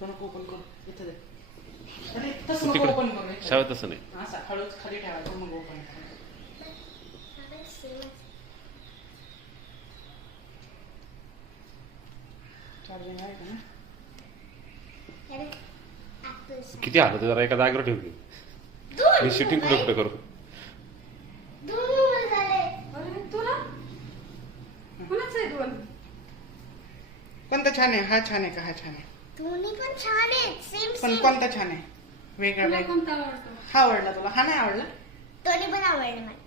तो नको ओपन करू, इथं दे. अरे तसं नको ओपन करू, शाळेत तसं नाही. असं हळूच खाली ठेवायचं मग ओपन करायचं. चार्जिंग आहे का ना? किती हालत जरा एका जागेवर ठेव की. मी शूटिंग कुठे कुठे करू. कोणता छान आहे? हा छान आहे का? हा छान आहे? दोन्ही पण छान आहेत. सेम पण कोणता छान आहे? वेगळा वेगळा. कोणता आवडतो? हा आवडला तुला? हा नाही आवडला? दोन्ही पण आवडले मला.